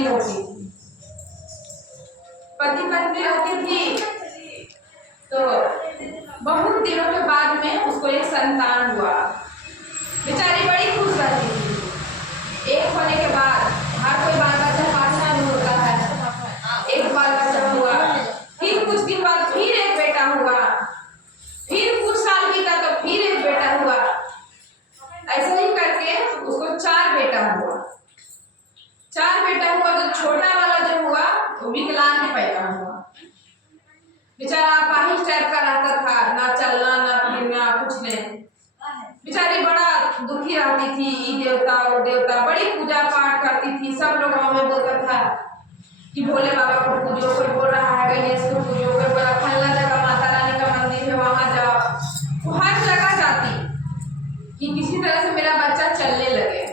पत्नी रहती थी। पति पत्नी रहती थी तो बहुत दिनों के बाद में उसको एक संतान हुआ। बेचारी बड़ी खुश रहती थी। एक होने के बाद हर कोई बाल बच्चा पाछा नहीं होता है। एक बाल बच्चा हुआ, फिर कुछ दिन बाद फिर एक बेटा हुआ, फिर कुछ साल बीता तो फिर एक बेटा हुआ। ऐसे ही करके उसको 4 बेटा हुआ। 4 बेटा हुआ तो छोटा वाला जो हुआ वो विकलांग पैदा हुआ। बेचारा अपाहिज टाइप का रहता था, ना चलना ना फिरना कुछ नहीं। बेचारी बड़ा दुखी रहती थी। ई देवता वो देवता, बड़ी पूजा पाठ करती थी। सब लोग गाँव में बोलता था कि भोले बाबा को पूजो, कोई बोल रहा है गणेश को पूजो, कोई बोला फलना जगह माता रानी का मंदिर है वहां जाओ। वो हर जगह जाती कि किसी तरह से मेरा बच्चा चलने लगे,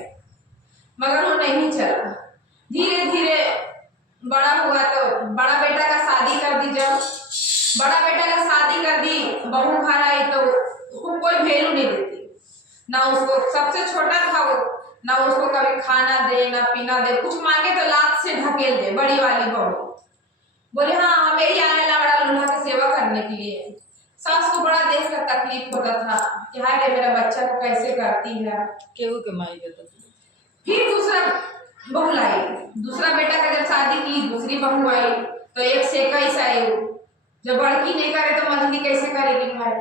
मगर वो नहीं चला। धीरे धीरे बड़ा हुआ तो बड़ा बेटा का शादी कर दी। जब बड़ा बेटा का शादी कर दी, बहू घर आई तो उसको कोई वैल्यू नहीं देती ना। उसको सबसे छोटा था वो, ना उसको कभी खाना दे ना पीना दे। कुछ मांगे तो लात से ढकेल दे। बड़ी वाली बहू बोले हाँ हमें ही आने लगा लूल्हा की सेवा करने के लिए। सास को बड़ा देख कर तकलीफ होता था कि हाय रे मेरा बच्चा को कैसे करती है। केहू के माई देता। फिर दूसरा बहू लाई। दूसरा बेटा का जब शादी की, दूसरी बहू आई तो एक से 21 आई। जब बड़की नहीं करे तो मझली कैसे करेगी भाई।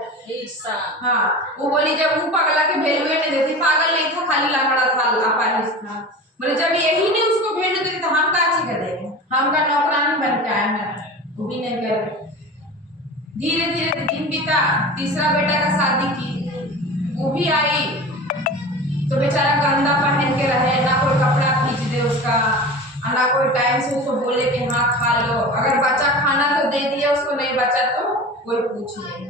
हाँ, वो बोली जब वो पगला के वैल्यू नहीं देती। पागल नहीं था, खाली लंगड़ा था, अपाहिज था। बोले जब यही नहीं उसको वैल्यू देती तो हम का अच्छी कर देंगे। हम का नौकरानी बन के आए हैं, वो भी नहीं कर रहे। धीरे धीरे दिन बीता। तीसरा बेटा का शादी की, वो भी आई तो बेचारा गंदा पहन के रहे, ना कोई कपड़ा खींच दे उसका, ना कोई टाइम से उसको बोले कि हाँ खा लो। अगर बच्चा खाना तो दे दिया उसको, नहीं बचा तो कोई पूछ नहीं।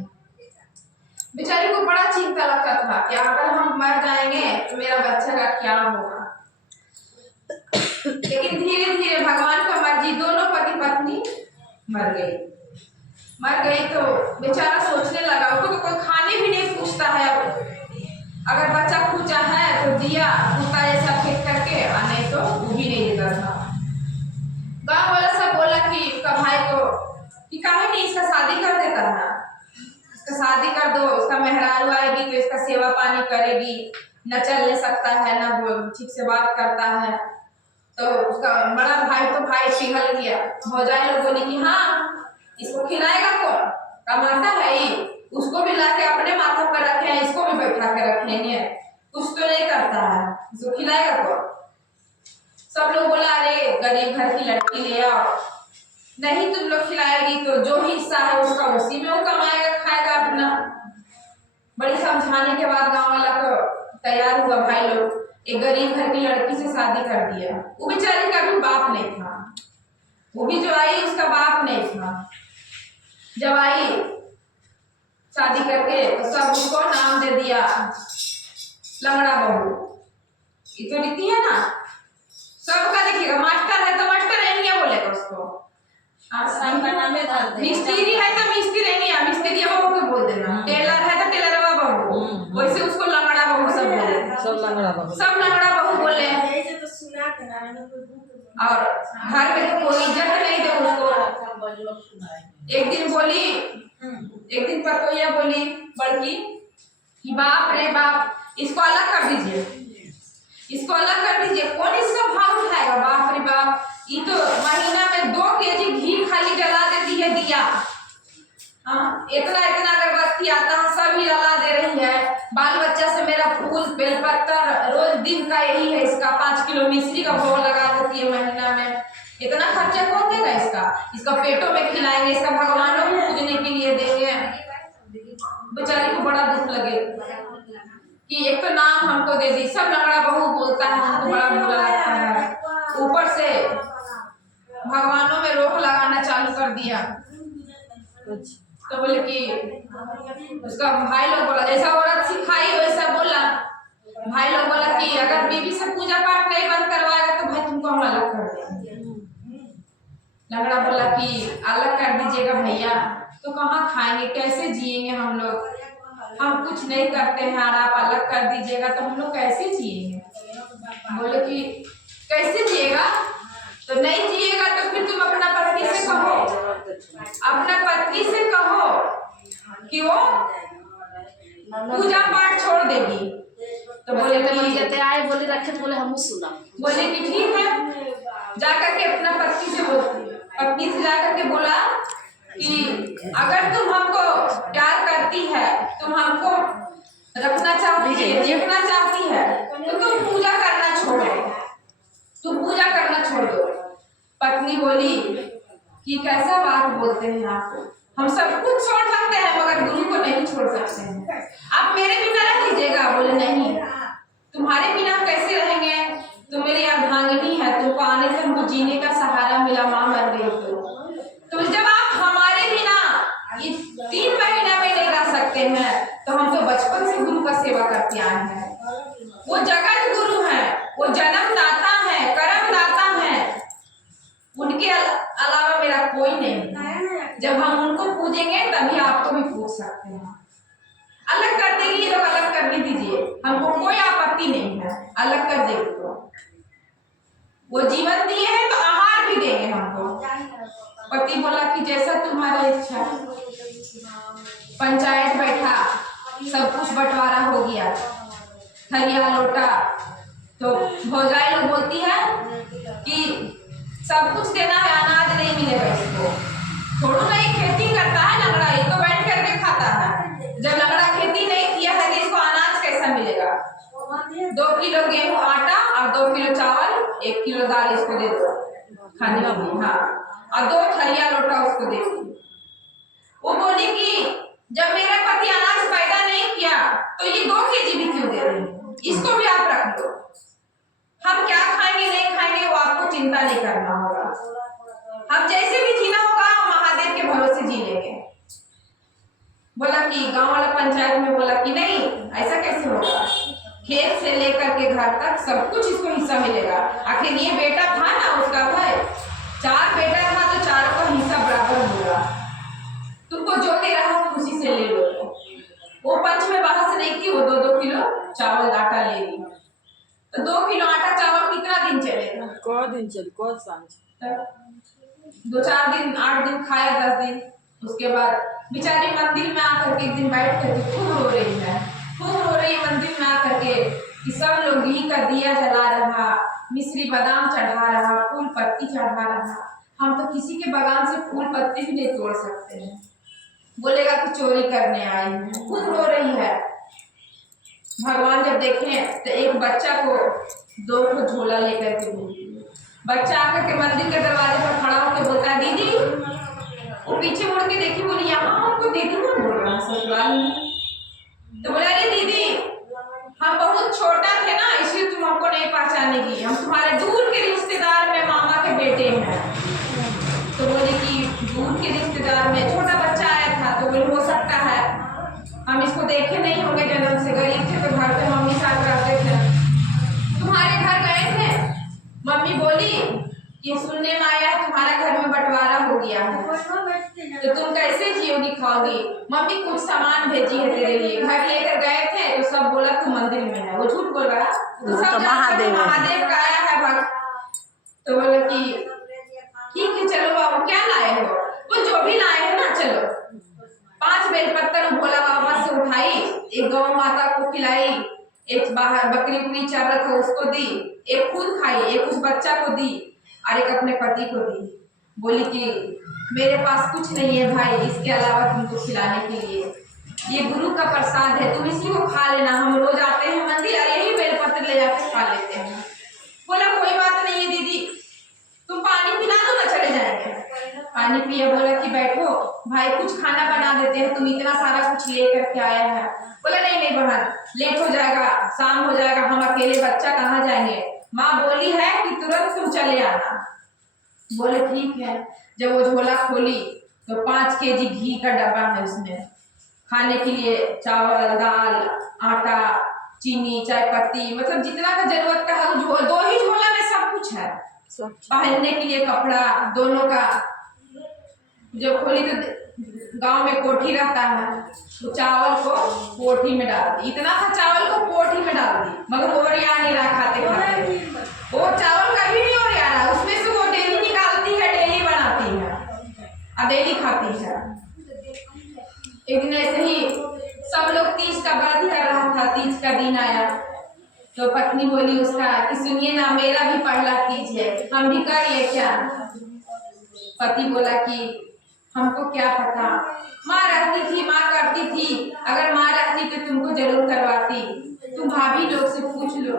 बेचारी को बड़ा चिंता लगता था कि अगर हम मर जाएंगे तो मेरा बच्चा का क्या होगा। लेकिन धीरे धीरे भगवान का मर्जी, दोनों पति पत्नी मर गई तो बेचारा सोचने लगा। उसको तो कोई खाने भी नहीं पूछता है। अगर बच्चा पूछा है तो दिया कुत्ता जैसा फेंक करके, और नहीं तो वो भी नहीं देता था। गाँव वाला सब बोला कि उसका भाई को कि काहे नहीं इसका शादी कर देता है, इसका शादी कर दो, उसका मेहरारू आएगी तो इसका सेवा पानी करेगी। न चल नहीं सकता है, न बोल ठीक से बात करता है। तो उसका बड़ा भाई तो भाई पिघल गया। भौजाई लोग बोली कि हाँ इसको खिलाएगा कौन, कमाता है ही, उसको भी लाके अपने माथा पर रखे हैं, इसको भी बैठा के रखेंगे, कुछ तो नहीं करता है, इसको खिलाएगा कौन। सब लोग बोला अरे गरीब घर की लड़की ले आओ, नहीं तुम लोग खिलाएगी तो जो हिस्सा है उसका उसी में वो कमाएगा खाएगा अपना। बड़ी समझाने के बाद गांव वाला को तैयार हुआ भाई लोग, एक गरीब घर की लड़की से शादी कर दिया। वो बेचारी का भी बाप नहीं था, वो भी जो आई उसका बाप नहीं था। जब आई शादी करके तो सब उसको नाम दे दिया लंगड़ा बहू। ये तो रीति है ना, सबका देखिएगा। मास्टर है तो मास्टर नहीं बोलेगा उसको, मिस्त्री है तो मिस्त्री नहीं, मिस्त्री बहू को बोल देना। टेलर है तो टेलरवा बहू, वैसे उसको लंगड़ा बहू सब बोले। सब लंगड़ा बहू बोले। और घर में तो कोई इज्जत नहीं दे उसको। एक दिन पर तो यह बोली बड़की कि बाप रे बाप, इसको अलग कर दीजिए, इसको अलग कर दीजिए, कौन इसका भाव उठाएगा। बाप रे बाप, ये तो महीना में 2 केजी घी खाली जला देती है दिया। इतना इतना अगरबत्ती आता है सब ही जला दे रही है। बाल बच्चा से मेरा फूल बेलपत्तर रोज दिन का यही है इसका। 5 किलो मिश्री का भोग लगा देती है महीना में। इतना खर्चा कौन देगा इसका। इसका पेटों में खिलाएंगे, इसका भगवानों को पूजने के लिए देंगे। बेचारी को बड़ा दुख लगे कि एक तो नाम हमको दे दी, सब लंगड़ा बहू बोलता है, हमको बड़ा बुरा लगता है। ऊपर से भगवानों में रोक लगाना चालू कर दिया। तो बोले कि उसका भाई लोग बोला जैसा औरत सिखाई वैसा बोला। भाई लोग बोला कि अगर बीवी से पूजा पाठ नहीं बंद करवाएगा तो भाई तुमको हम अलग कर देंगे। लंगड़ा बोला कि अलग कर दीजिएगा भैया, तो कहाँ खाएंगे, कैसे जिएंगे हम लोग, हम कुछ नहीं करते हैं और आप अलग कर दीजिएगा तो हम लोग कैसे जिएंगे। बोले कि कैसे जिएगा, तो तो नहीं जिएगा तो फिर तुम अपना पत्नी से कहो, अपना पत्नी से कहो कि वो पूजा पाठ छोड़ देगी। तो बोले कि आए, बोले रखे, तो बोले हम सुना, बोले कि ठीक है। जाकर के अपना पत्नी से जाकर के बोला कि अगर तुम हमको प्यार करती है, तुम हमको रखना चाहती है, देखना चाहती है, तो तुम पूजा करना छोड़ो, तुम पूजा करना छोड़ दो। पत्नी बोली कि कैसा बात बोलते हैं आप, हम सब कुछ छोड़ सकते हैं मगर गुरु को नहीं छोड़ सकते हैं। आप मेरे बिना रह लीजिएगा। बोले नहीं, तुम्हारे बिना कैसे रहेंगे, तुम मेरी अर्धांगिनी है, तुमको आने से हमको जीने का सहारा मिला, माँ मर गई तो जब आप हमारे बिना ये 3 महीना में नहीं रह सकते हैं, तो हम तो बचपन से गुरु का सेवा करते आए हैं। वो जगत गुरु हैं, वो जन्मदाता है, कर्मदाता है, उनके अलावा मेरा कोई नहीं। जब हम उनको पूजेंगे तभी आपको भी पूज सकते हैं। अलग कर देंगे ये लोग, अलग करने दीजिए, हमको कोई आपत्ति नहीं है, अलग कर देंगे। तो वो जीवन दिए हैं तो आहार भी देंगे हमको। पति बोला कि जैसा तुम्हारी इच्छा। पंचायत बैठा, सब कुछ बंटवारा हो गया, थरिया लोटा। तो भौजाई लोग बोलती है कि सब कुछ देना है, अनाज नहीं मिलेगा इसको। थोड़ा नहीं खेती करता है लंगड़ा, ये तो बैठ करके खाता है। जब लंगड़ा खेती नहीं किया है तो इसको अनाज कैसा मिलेगा। 2 किलो गेहूं आटा और 2 किलो चावल, 1 किलो दाल इसको दे दो खाने के लिए, हाँ, और 2 थरिया लोटा उसको दे दो। वो बोली कि जब मेरा पति अनाज पैदा नहीं किया तो ये 2 केजी भी क्यों दे रहे हैं, इसको भी आप रख दो। हम क्या खाएंगे नहीं खाएंगे वो आपको चिंता नहीं करना होगा, हम जैसे भी जीना होगा महादेव के भरोसे जी लेंगे। बोला कि गांव वाला पंचायत में बोला कि नहीं, ऐसा कैसे होगा, खेत से लेकर के घर तक सब कुछ इसको हिस्सा मिलेगा। आखिर ये बेटा था ना उसका भाई, 4 बेटा था तो 4 का हिस्सा बराबर होगा। तुमको जो दे रहा है खुशी से ले लो। वो पंच में बहस नहीं की, वो 2-2 किलो चावल आटा ले ली। तो 2 किलो आटा चावल कितना दिन चलेगा, को दिन चल, को सांझ 2-4 दिन, 8 दिन खाया, 10 दिन। उसके बाद बेचारी मंदिर में आकर के एक दिन बैठ कर खूब रो रही है, खूब रो रही है मंदिर में आकर के कि सब लोग घी का दिया जला रहा, मिश्री बादाम चढ़ा रहा, फूल पत्ती चढ़ा रहा, हम तो किसी के बागान से फूल पत्ती भी नहीं तोड़ सकते हैं। बोलेगा कि चोरी करने आई है, खूब रो रही है। भगवान जब देखें तो एक बच्चा को 2 झोला लेकर के बच्चा आकर के मंदिर के दरवाजे पर खड़ा होकर बोलता है दीदी। वो पीछे मुड़ के देखी, बोली यहाँ हमको दीदी कौन बोल रहा है ससुराल में। तो बोला अरे दीदी हम बहुत छोटा थे ना, इसलिए तुम हमको नहीं पहचानेगी, हम तुम्हारे दूर के रिश्तेदार में मामा के बेटे हैं। तो बोले कि दूर के रिश्तेदार में छोटा बच्चा आया था, तो बोले हो सकता है, हम इसको देखे नहीं होंगे, जन्म से गरीब थे तो घर पे मम्मी साथ रहते थे, तुम्हारे घर गए थे। मम्मी बोली कि सुनने में आया तुम्हारा घर में बंटवारा हो गया है, तो तुम कैसे जियोगी खाओगी। मम्मी कुछ सामान भेजी है तेरे लिए, घर लेकर गए थे तो सब बोला तू मंदिर में है, वो झूठ बोल रहा, तो सब महादेव का आया है भक्त। तो बोले कि ठीक है चलो बाबू क्या लाए हो, वो जो भी लाए हो ना चलो। 5 बेलपत्तर भोला बाबा से उठाई, एक गौ माता को खिलाई, एक बाहर बकरी उकरी चल रहा था उसको दी, एक खुद खाई, एक उस बच्चा को दी और एक अपने पति को दी। बोली कि मेरे पास कुछ नहीं है भाई इसके अलावा तुमको खिलाने के लिए, ये गुरु का प्रसाद है, तुम इसी को खा लेना, हम रोज आते हैं मंदिर और यही बेलपत्र ले जाकर खा लेते हैं। बोला कोई बात नहीं है दीदी, तुम पानी पिला दो ना चले जाएंगे। पानी पिया, बोला कि बैठो भाई कुछ खाना बना देते हैं, तुम इतना सारा कुछ ले करके आया है। बोला नहीं नहीं बहन लेट हो जाएगा, शाम हो जाएगा, हम अकेले बच्चा कहाँ जाएंगे, माँ बोली है कि तुरंत तुम चले आना। बोले ठीक है। जब वो झोला खोली तो 5 केजी घी का डब्बा है, उसमें खाने के लिए चावल दाल आटा चीनी चाय पत्ती, मतलब जितना का जरूरत का है, 2 ही झोला में सब कुछ है। पहनने के लिए कपड़ा दोनों का। जब खोली तो गांव में कोठी रहता है, तो चावल को कोठी में डाल दी, इतना था चावल को कोठी में डाल दी, मगर ओरिया नहीं रहा खाते खाते, वो चावल कभी नहीं ओरिया रहा, उसमें से वो डेली पत्नी बोली उसका कि सुनिए ना, मेरा भी पहला तीज है, हम भी कर ले क्या? पति बोला कि हमको क्या पता, माँ रहती थी, माँ करती थी, अगर माँ रहती तो तुमको जरूर करवाती, तुम भाभी लोग से पूछ लो।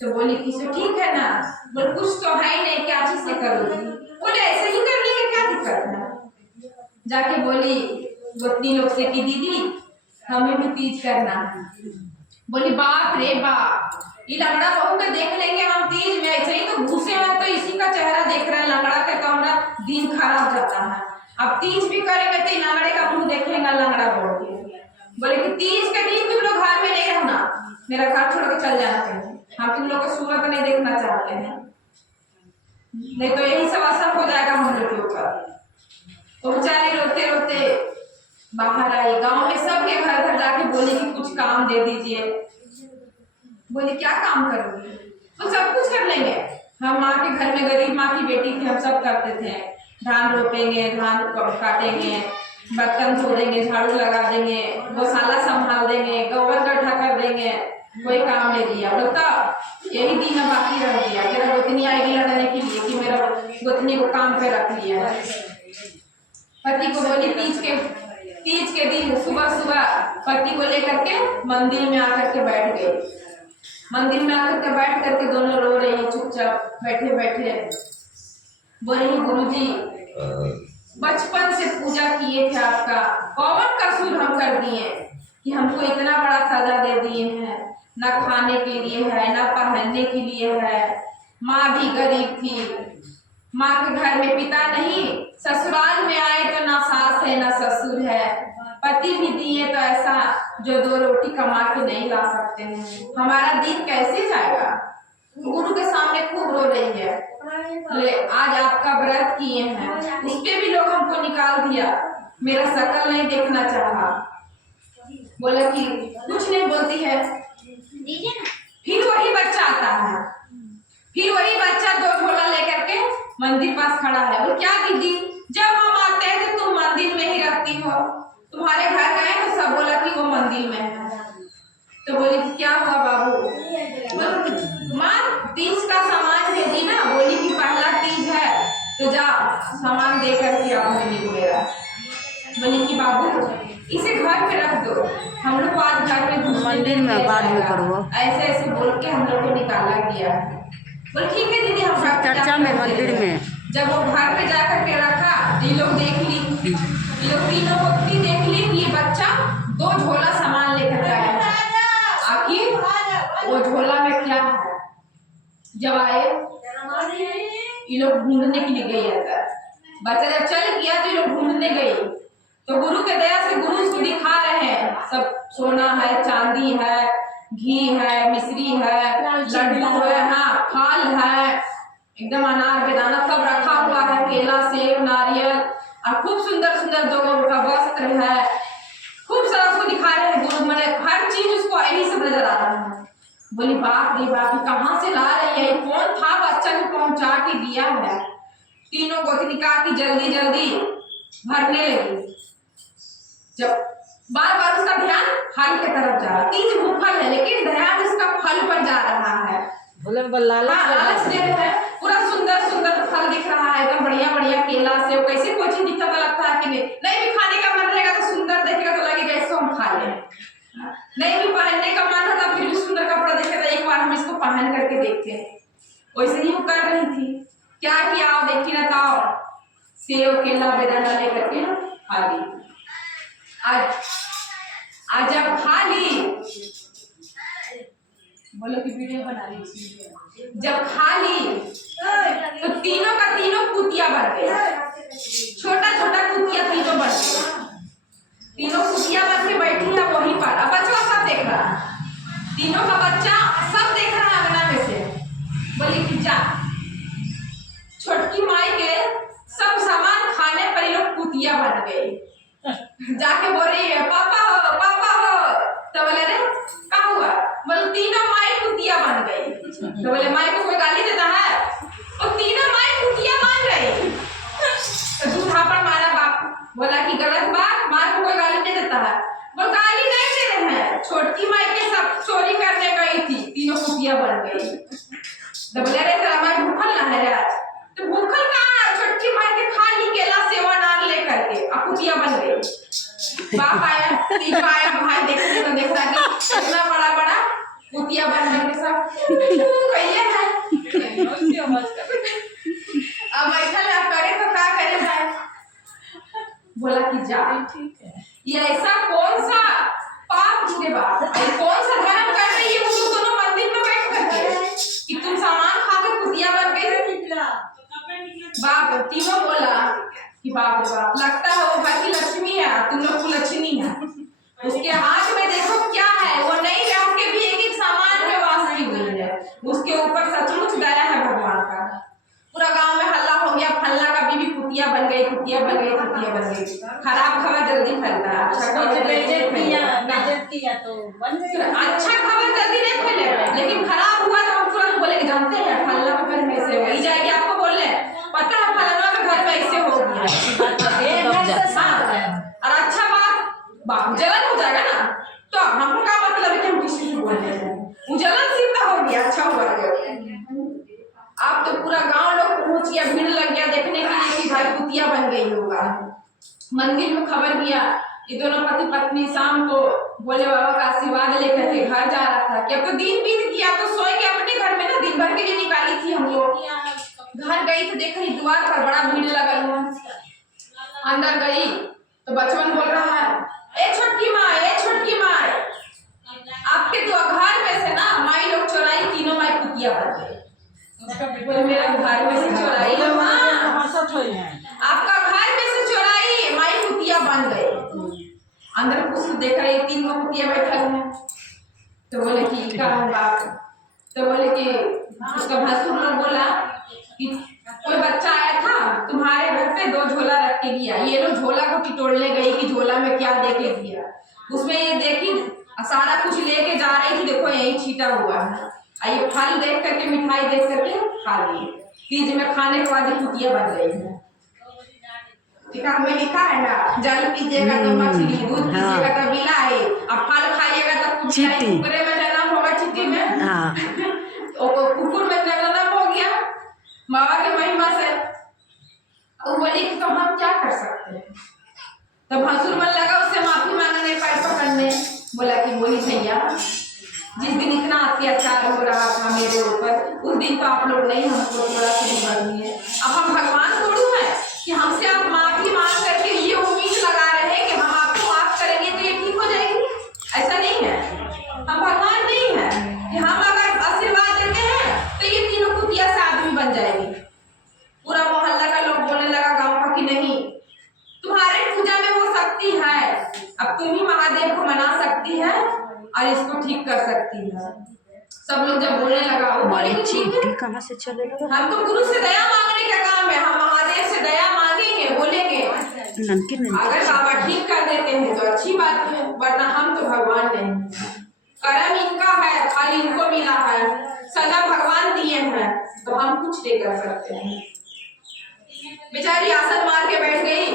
तो बोली कि तो ठीक है ना, बोले कुछ तो है ही नहीं, क्या चीज से करोगी? बोले ऐसे ही कर लेंगे, क्या दिक्कत है? जाके बोली गोतनी लोग से कि दीदी हमें भी तीज करना है। बोली बाप रे बाप, ये लंगड़ा बहू का देख लेंगे हम तीज में, ऐसे ही तो घुसे हैं तो इसी का चेहरा देख रहे हैं, लंगड़ा के तो हमारा दिन खराब जाता है, अब तीज भी करेंगे तो लंगड़े का मुंह देखेगा लंगड़ा बहू के। बोले कि तीज के दिन तुम लोग घर में नहीं रहना, मेरा घर छोड़ के चल जाना चाहिए, हम तुम लोग को सूरत नहीं देखना चाहते हैं, नहीं तो यही सब असर हो जाएगा हम लोग के ऊपर। तो बेचारी रोते रोते बाहर आई, गांव में सबके घर घर जाके बोली कि कुछ काम दे दीजिए। बोली क्या काम करोगी? तो सब कुछ कर लेंगे, हम माँ के घर में गरीब माँ की बेटी थी, हम सब करते थे, धान रोपेंगे, धान काटेंगे, बर्तन धो देंगे, झाड़ू लगा देंगे, गौशाला संभाल देंगे, गोबर गड्ढा कर देंगे, कोई काम ले लिया। बोलता यही दिन बाकी रह गया, मेरा गोतनी आएगी लड़ने के लिए कि मेरा गोतनी को काम पे रख लिया है। पति को बोली तीज के दिन सुबह सुबह पति को लेकर के मंदिर में आकर के बैठ गए। मंदिर में आकर के बैठ करके दोनों रो रहे हैं चुपचाप बैठे बैठे। बोले गुरुजी बचपन से पूजा किए थे आपका, कौन कसूर हम कर दिए कि हमको इतना बड़ा सजा दे दिए हैं, ना खाने के लिए है, ना पहनने के लिए है, माँ भी गरीब थी, माँ के घर में पिता नहीं, ससुराल में आए तो ना सास है ना ससुर है, पति भी दिए तो ऐसा जो दो रोटी कमा के नहीं ला सकते हैं, हमारा दिन कैसे जाएगा? गुरु के सामने खूब रो रही है। ले आज आपका व्रत किए हैं, उस पे भी लोग हमको निकाल दिया, मेरा शकल नहीं देखना चाहा। बोला कि कुछ नहीं बोलती है। फिर वही बच्चा आता है, फिर वही बच्चा दो झोला लेकर के मंदिर पास खड़ा है। बोले क्या दीदी, जब हम आते हैं तो तुम मंदिर में ही रहती हो, तुम्हारे घर गए तो सब बोला कि वो मंदिर में है। तो बोली कि क्या हुआ बाबू? माँ तीज का सामान भेजी ना, बोली कि पहला तीज है तो जा सामान दे करके आओ मम्मी को मेरा। बोली कि बाबू इसे घर पे रख दो, हम लोग को आज घर में मंदिर में बाद में करो, ऐसे ऐसे बोल के हम लोग को निकाला गया। बोले ठीक है दीदी, हम चर्चा में मंदिर में जब वो घर पे जाकर के रखा, ये लोग देख ली, ये लोग तीनों व्यक्ति देख ली कि ये बच्चा दो झोला सामान लेकर आया है, आखिर वो झोला में क्या है? जब आए ये लोग ढूंढने के लिए गए अंदर, बच्चा जब चल गया तो ये लोग ढूंढने गए, तो गुरु के दया से गुरु उसको दिखा रहे हैं, सब सोना है, चांदी है, घी है, मिश्री है, लड्डू है, हाँ फल है, एकदम अनार बेदाना सब रखा हुआ है, केला सेब नारियल, और खूब सुंदर सुंदर दो का वस्त्र है, खूब सारा उसको दिखा रहे हैं गुरु, मैंने हर चीज उसको यही सब नजर आ रहा है। बोली बाप रे बाप, कहाँ से ला रही है, कौन था बच्चा को पहुंचा के दिया है? तीनों गोतनी कहा कि जल्दी जल्दी भरने लगी। जब बार बार उसका ध्यान फल के तरफ जा रहा, तीज भूखल है लेकिन ध्यान उसका फल पर जा रहा है। लालच दे रहे हैं, पूरा सुंदर सुंदर फल दिख रहा है, एकदम बढ़िया बढ़िया केला से, कैसे कोई चीज दिखता लगता है कि नहीं भी खाने का मन रहेगा तो सुंदर देखेगा तो लगेगा इसको हम खा लें, नहीं भी पहनने का मन होता फिर भी सुंदर कपड़ा देखेगा एक बार हम इसको पहन करके देखते हैं। वैसे ही वो कर रही थी, क्या किया आओ देखी ना, ताओ सेव केला बेदाना लेकर के खा ली। आज जब खा ली, बोलो कि वीडियो बना ली, जब खा ली तो तीनों का तीनों कुतिया बन गए, छोटा छोटा कुतिया तीनों बन गए, तीनों कुतिया बन के बैठी है वहीं पर। अब बच्चा सब देख रहा है, तीनों का बच्चा सब देख रहा है अंगना में से। बोली कि जा, छोटकी माई के सब सामान खाने पर ये लोग कुतिया बन गए, जाके बोल रही है पापा हो पापा हो। तो बोले रे क्या हुआ? बोले तीनों माई कुतिया बन गई। तो बोले माई को कोई गाली देता है? और तीनों माई कुतिया बन गई। तो दूसरा पर मारा बाप, बोला कि गलत बात, माँ को कोई गाली नहीं देता है। वो गाली नहीं दे रहे हैं, छोटकी माई के सब चोरी करने गई थी, तीनों कुतिया ये जो आया भाई देखने तो देख रहा कि इतना बड़ा बड़ा कुतिया बन के सब कहिए है अब बैठल आप करे तो क्या करे भाई बोला कि जा ठीक है ये ऐसा कौन सा पाप के बाद कौन सा धर्म कर रही है वो लोग दोनों मंदिर में बैठ करके कि तुम सामान खा के कुतिया बन गए निकला बाप तीनों बोला कि बाप रे बाप लगता है वो घर की लक्ष्मी है तुम लोग कुलक्षणी है उसके हाथ में देखो क्या है वो नहीं रह के भी एक एक सामान में वास की हुई है उसके ऊपर सचमुच दया है भगवान का पूरा गांव में हल्ला हो गया फल्ला का बीवी कुतिया बन गई कुतिया बन गई कुतिया बन गई खराब खबर जल्दी फैलता है अच्छा खबर किया तो बन गई अच्छा खबर जल्दी नहीं फैलेगा लेकिन खराब हुआ तो हम तुरंत बोले कि जानते हैं फल्ला के घर में ऐसे वही जाएगी आपको बोलने पता है फलाना के घर में ऐसे हो गया और अच्छा बात जलन हो जाएगा ना तो हमको क्या मतलब है कि हम किसी से बोल रहे हैं जलन सीधा हो गया अच्छा हुआ आप तो पूरा गांव लोग पहुंच गया भीड़ लग गया देखने के लिए कि भाई कुतिया बन गई होगा मंदिर में खबर दिया ये दोनों पति पत्नी शाम को भोले बाबा का आशीर्वाद लेकर के घर जा रहा था कि अब तो दिन बीत गया तो सोएंगे अपने घर में ना दिन भर के लिए निकाली थी हम लोग घर गई तो देख रही द्वार पर बड़ा भीड़ लगा हुआ अंदर गई तो बचपन बोल रहा है ए छोटकी माँ आपके तो घर में से ना माई लोग चोराई तीनों माई कुतिया बन गई मेरा घर में से चोराई आपका घर में से चोराई माई कुतिया बन गए अंदर कुछ देख रहे तीन गो कुतिया बैठा हुए तो बोले कि क्या बात तो बोले कि उसका भसुर लोग बोला कि कोई बच्चा आया था तुम्हारे घर पे 2 झोला रख के दिया ये लोग झोला को टिटोड़ने गई कि झोला में क्या दे के दिया उसमें ये देखी सारा कुछ लेके जा रही थी देखो यही छीटा हुआ है ये फल देख करके मिठाई देख करके खा ली तीज में खाने के बाद कुतिया बन गई है टिका में लिखा है ना जल पीजिएगा तो मछली दूध पीजिएगा तो बिलाई अब फल खाइएगा तो कुकरे में जन्म होगा चिट्टी में कुकुर में जन्म हो गया बाबा की महिमा से वो बोली कि तो हम क्या कर सकते हैं तो भसुर मन लगा उससे माफी मांगने पैर पकड़ने बोला कि बोली भैया जिस दिन इतना अत्याचार हो रहा था मेरे ऊपर उस दिन तो आप लोग नहीं हमको थोड़ा सा है अब हम भगवान थोड़ू है कि हमसे आप माफी मांग करके ये उम्मीद लगा रहे हैं कि हम आपको माफ करेंगे तो ये ठीक हो जाएगी ऐसा नहीं है हम भगवान नहीं है कि हम अगर आशीर्वाद देते हैं तो ये तीनों कुतिया से आदमी बन जाएगी पूरा मोहल्ला का लोग बोलने लगा गाँव का कि नहीं तुम्हारे पूजा में वो शक्ति है अब तुम ही महादेव को मना सकती है और इसको ठीक कर सकती है सब लोग जब बोलने लगा वो बोले चिट्ठी कहाँ से चले लगा हम तो गुरु से दया मांगने का काम है हम महादेव से दया मांगेंगे बोलेंगे अगर बाबा ठीक कर देते हैं तो अच्छी बात है वरना हम तो भगवान नहीं कर्म इनका है फल इनको मिला है सजा भगवान दिए हैं तो हम कुछ नहीं कर सकते हैं बेचारी आसन मार के बैठ गई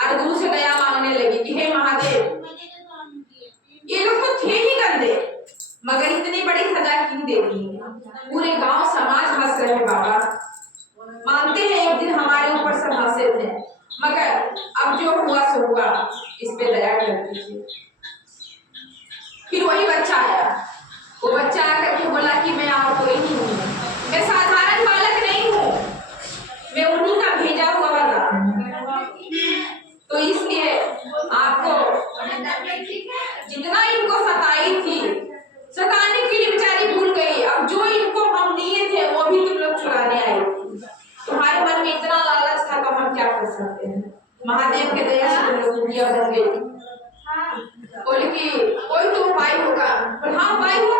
और गुरु से दया मांगने लगी कि हे महादेव ये लोग तो थे ही गंदे मगर इतनी बड़ी सजा क्यों दे दी पूरे गांव समाज हंस रहे बाबा मानते हैं एक दिन हमारे ऊपर सब हंसे थे मगर अब जो हुआ सो हुआ इस पे दया कर दीजिए फिर वही बच्चा आया वो बच्चा आकर के बोला कि मैं और कोई नहीं हूँ मैं साधारण बालक नहीं हूँ मैं उन्हीं का भेजा हुआ वाला तो इसलिए आपको जितना इनको सताई थी सताने के लिए बेचारी भूल गई अब जो इनको हम दिए थे वो भी तुम लोग चुराने आई तुम्हारे मन में इतना लालच था तो हम क्या कर सकते हैं महादेव के दया से तुम लोग दुनिया बन गई बोले कि कोई तो उपाय होगा पर हाँ उपाय हो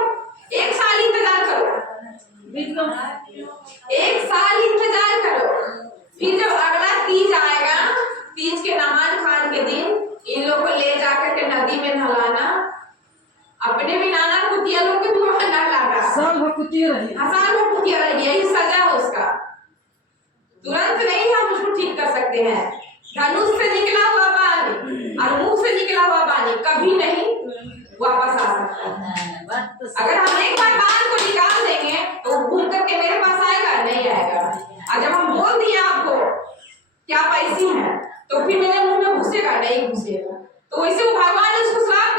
1 साल इंतजार करो 1 साल इंतजार करो फिर जब अगला तीज आएगा तीज के नहान खान के दिन इन लोग को ले जाकर के नदी में नहलाना अपने भी नाना कुतिया लोग के भी वहां नहलाना साल भर कुतिया रही यही सजा है उसका तुरंत नहीं हम उसको ठीक कर सकते हैं धनुष से निकला हुआ पानी और मुंह से निकला हुआ पानी कभी नहीं वापस आ सकता अगर हम एक बार बाल को निकाल देंगे तो घूम करके मेरे पास आएगा नहीं आएगा और जब हम बोल दिया आपको क्या पैसी है तो फिर मेरे मुंह में घुसेगा नहीं घुसेगा तो वैसे वो भगवान ने उसको श्राप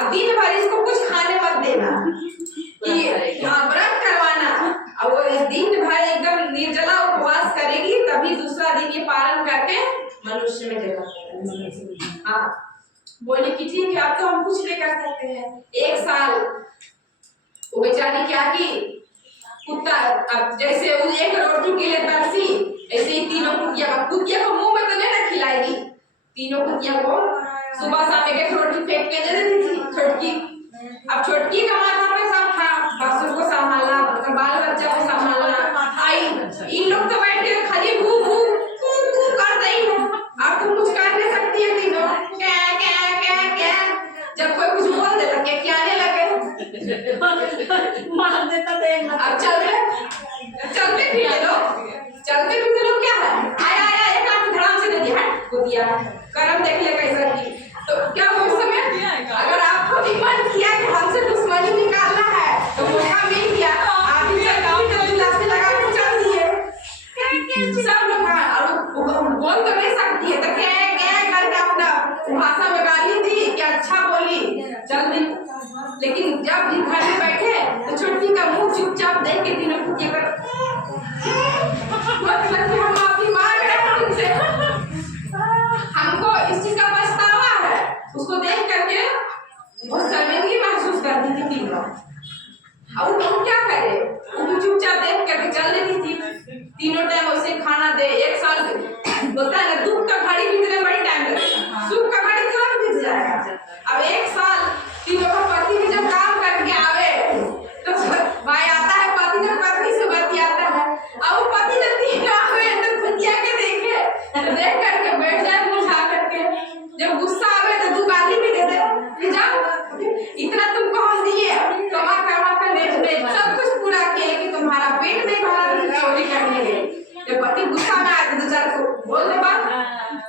अब दिन भर इसको कुछ खाने मत देना कि हाँ व्रत करवाना। और वो इस दिन भर एकदम निर्जला उपवास करेगी, तभी दूसरा दिन ये पालन करके मनुष्य में जगह। हाँ बोले कि ठीक है अब तो हम कुछ नहीं कर सकते हैं। एक साल वो बेचारी क्या की, कुत्ता अब जैसे वो एक रोटी के लिए तरसी, ऐसे ही तीनों कुतिया को मुंह में तो नहीं ना खिलाएगी। तीनों कुतिया को सुबह शाम एक रोटी फेंक के दे देती थी छोटकी। अब छोटकी का माथा पे सब था, बच्चों को संभालना, बाल बच्चा को संभालना। आई इन लोग तो बैठ के खाली भू भू कर रही है। अब तुम कुछ कर नहीं सकती है। तीनों क्या क्या क्या क्या, जब कोई कुछ बोल देता क्या क्या आने लगे मार देता देख। अब चलते फिरते लोग क्या है, आया आया एक हाथ धड़ाम से दे दिया को दिया करम देख ले कैसा की। तो क्या वो समय अगर आपको भी मन किया कि हमसे दुश्मनी निकालना है तो मौका मिल गया, आप ही चल से लगा के चल दिए सब लोग। और बोल तो नहीं सकती है तो क्या करके अपना भाषा में गाली दी कि अच्छा बोली चल दी। लेकिन जब भी घर में बैठे तो छोटकी का मुंह चुपचाप देख के तीनों कुतिया कर मतलब हम माफी मांग रहे हैं तुमसे, हमको इस चीज का पछतावा है। उसको देख करके बहुत शर्मिंदगी महसूस करती थी तीनों। अब वो क्या करे, वो चुपचाप देख करके चल देती थी। तीनों टाइम उसे खाना दे। एक साल बोलता है ना दुख का घड़ी बीतने बड़ी टाइम लगेगा, सुख का घड़ी तुरंत बीत जाएगा। अब एक साल तीनों का पति भी जब काम करके आवे तो भाई आता है पति जब पत्नी से बतियाता है। अब वो पति जब तीनों आवे तो कुतिया के देख करके बैठ जाए मुंह उठा करके। जब गुस्सा आवे तो दो गाली भी दे दे, जाओ इतना तुमको हम दिए कमा कमा कर दे सब कुछ पूरा किए कि तुम्हारा पेट नहीं भरा तो चोरी करने गए। जब पति गुस्सा में आए तो चार को बोल दे बात,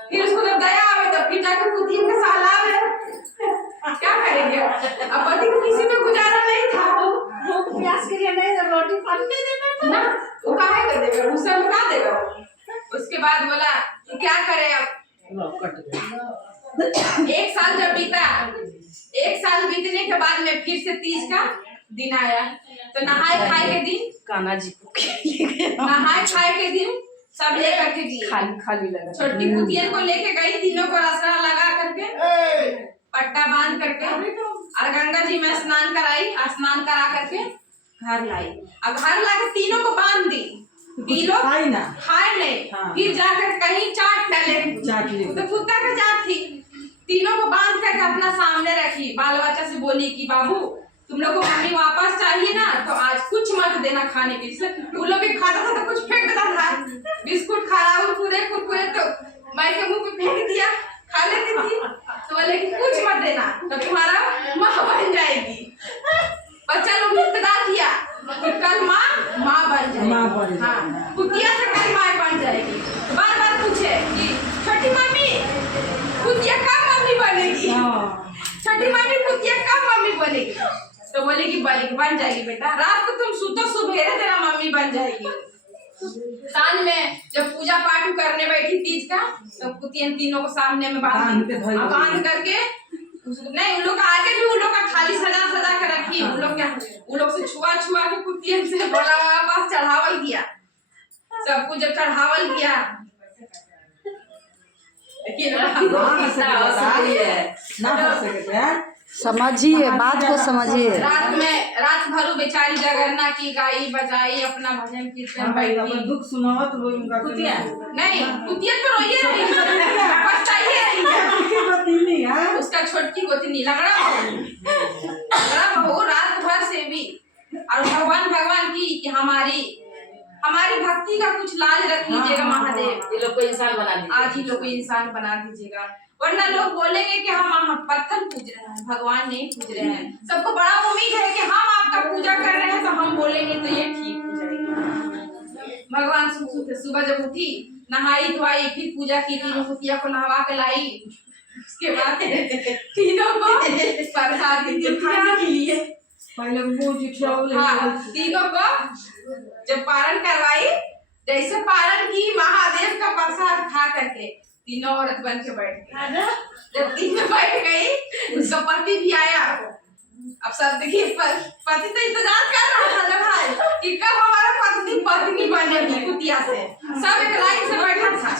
फिर उसको जब दया आवे तो फिर जाकर कुतिया के सहलावे। क्या करेंगे, अब पति को किसी में गुजारा नहीं था, भूख प्यास के लिए नहीं, जब रोटी पकने देता था ना वो काहे कर देगा, गुस्सा में का देगा। उसके बाद बोला कि क्या करे अब। एक साल जब बीता, एक साल बीतने के बाद में फिर से तीज का दिन आया तो नहाए खाए के दिन कान्हा जी को नहाए खाए के दिन सब लेकर के गई। खाली लगा। छोटी कुतिया को लेके गई, तीनों को रसना लगा करके पट्टा बांध करके और गंगा जी में स्नान कराई। स्नान करा करके घर लाई। अब घर ला के तीनों को बांध दी। तीनों खाए नहीं। हाँ। फिर जाकर कहीं चाट डाले तो कुत्ता का जात थी। तीनों को बांध करके अपना सामने रखी। बाल बच्चा से बोली कि बाबू तुम लोग को मम्मी वापस चाहिए ना तो आज कुछ मत देना खाने के लिए। वो लोग भी खाता था तो कुछ फेंक देता था, बिस्कुट खा रहा हूँ कुरकुरे तो माई के मुंह पे फेंक दिया, खा लेती थी। तो बोले कि कुछ मत देना तो तुम्हारा माँ बन जाएगी। बच्चा लोग इंतजार किया कि कल माँ बन जाएगी। हाँ कुतिया से कल माँ बन जाएगी। बार बार पूछे कि छोटी मम्मी कुतिया कब मम्मी बनेगी, छोटी मम्मी कुतिया कब मम्मी बनेगी। तो बोले कि बन जाएगी बेटा, रात को तुम सुतो सुबेरे तेरा मम्मी बन जाएगी। सांझ में जब पूजा पाठ करने बैठी तीज का तो कुतिया तीनों को सामने में बांध करके नहीं उन लोग आगे भी उन लोग का थाली सजा कर रखी। उन लोग से छुआ के कुतिया से बोला पास चढ़ावल किया। सब कुछ जब चढ़ावल किया समझिए बात को समझिए। रात भर बेचारी जागरना की, गाई बजाई, अपना भजन कीर्तन बैठी। दुख सुनावा तो कुतिया नहीं, कुतिया तो रोइए रही है। उसका छोटकी गोतनी लंगड़ा बहू रात भर से भी और भगवान की हमारी भक्ति का कुछ लाज रख लीजिएगा महादेव। ये लोग को इंसान बना दीजिए, आज ही लोग को इंसान बना दीजिएगा, वरना लोग बोलेंगे कि हम पत्थर पूज रहे हैं, भगवान नहीं पूज रहे हैं। सबको बड़ा उम्मीद है कि हम आपका पूजा कर रहे हैं तो हम बोलेंगे तो ये ठीक हो जाएगी। भगवान सुबह जब उठी नहाई धोई फिर पूजा की, तीनों कुतिया को नहवा के लाई। उसके बाद तीनों को प्रसाद खाने के लिए तीनों को जब पारण करवाई, जैसे पारण की महादेव का प्रसाद खा करके तीनों औरत बन के बैठ गई। जब तीनों बैठ गई उसका पति भी आया अब सब देखिए पति तो इंतजार कर रहा था ना भाई कि कब हमारा पत्नी पत्नी बनेगी कुतिया से। सब एक लाइन से बैठा था,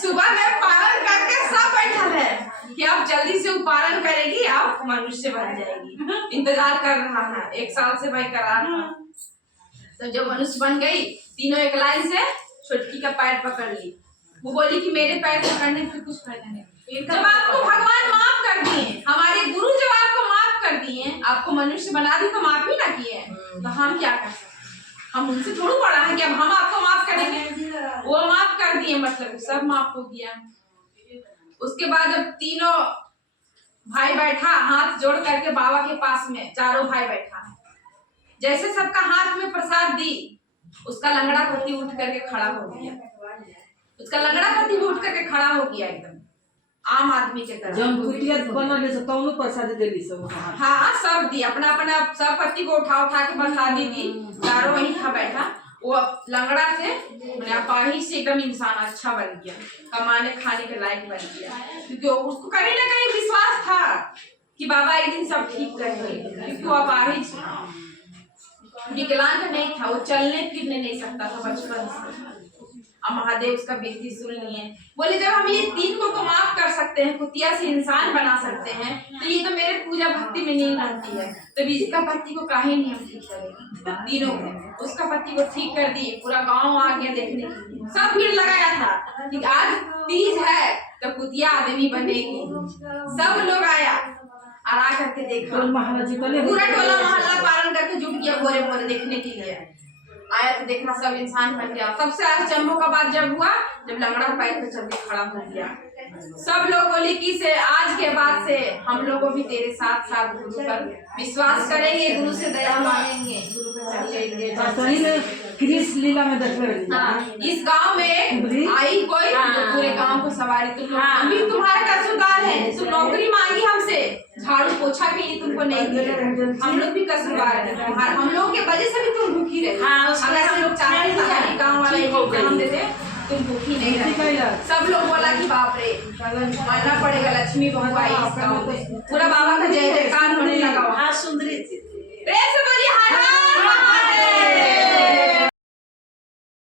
सुबह में पालन करके सब बैठा है कि अब जल्दी से पालन करेगी, अब मनुष्य बन जाएगी। इंतजार कर रहा है, 1 साल से भाई करा रहा। तो जब मनुष्य बन गई, तीनों एक लाइन से छोटकी का पैर पकड़ ली। वो बोली कि मेरे पैर पकड़ने से कुछ फायदा नहीं। जब आपको भगवान माफ कर दिए, हमारे गुरु जब आपको माफ कर दिए, आपको मनुष्य बना दी तो माफ ही ना किए, तो हम क्या कर सकते? हम उनसे थोड़ा बड़ा है कि अब हम आपको माफ करेंगे। वो माफ कर दिए, मतलब सब माफ हो गया। उसके बाद जब तीनों भाई बैठा, हाथ जोड़ करके बाबा के पास में चारों भाई बैठा, जैसे सबका हाथ में प्रसाद दी, उसका लंगड़ा पति उठ करके खड़ा हो गया। उसका लंगड़ा पति भी उठ करके खड़ा हो गया, एकदम आम आदमी के तरह। जब कुटिया बनल से तौनो प्रसाद देली सब। हाँ, सब दी, अपना अपना सब पति को उठा के प्रसादी दी। चारों वहीं था बैठा। वो लंगड़ा से अपाहिज से एकदम इंसान अच्छा बन गया, कमाने खाने के लायक बन गया, क्योंकि उसको कहीं ना कहीं विश्वास था कि बाबा एक दिन सब ठीक करेंगे, क्योंकि वो अपाहिज था, विकलांग नहीं था, वो चलने फिरने नहीं सकता था बचपन से। अब महादेव उसका बेटी सुन लिए, बोले जब हम ये 3 को माफ कर सकते हैं, कुतिया से इंसान बना सकते हैं, तो ये तो मेरे पूजा भक्ति में नहीं बनती है, तो इसका पति को काहे नहीं हम ठीक करेंगे। तीनों को, उसका पति को ठीक कर दिए। पूरा गांव आ गया देखने के लिए, सब भीड़ लगाया था कि आज तीज है तो कुतिया आदमी बनेगी। सब लोग आया और आ करके देखा, पूरा टोला मोहल्ला पालन करके जुट गया भोरे भोरे देखने के लिए। आया तो देखना सब इंसान बन गया। सबसे आश्चर्य का बात जब हुआ, जब लंगड़ा पैर पे चल के खड़ा हो गया। सब लोग बोले कि से आज के बाद से हम लोगों भी तेरे साथ साथ गुरु पर विश्वास करेंगे, गुरु से दया मांगेंगे, गुरु को चलेंगे। कृष्ण लीला में देखते। हाँ, इस गांव में आई कोई तो पूरे गांव को सवारी, तुम लोग हम भी तुम्हारा कसूरदार है, तुम नौकरी मांगी हमसे, झाड़ू पोछा के लिए तुमको नहीं दिए, हम लोग भी कसूरदार है, हम लोग के वजह से भी तुम भूखी रहे। अगर हम लोग चाहते गाँव वाले काम देते, तुम भूखी नहीं रहे। सब लोग बोला कि बाप रे मानना पड़ेगा, लक्ष्मी बहू आई इस गाँव में। पूरा बाबा का जय जयकार होने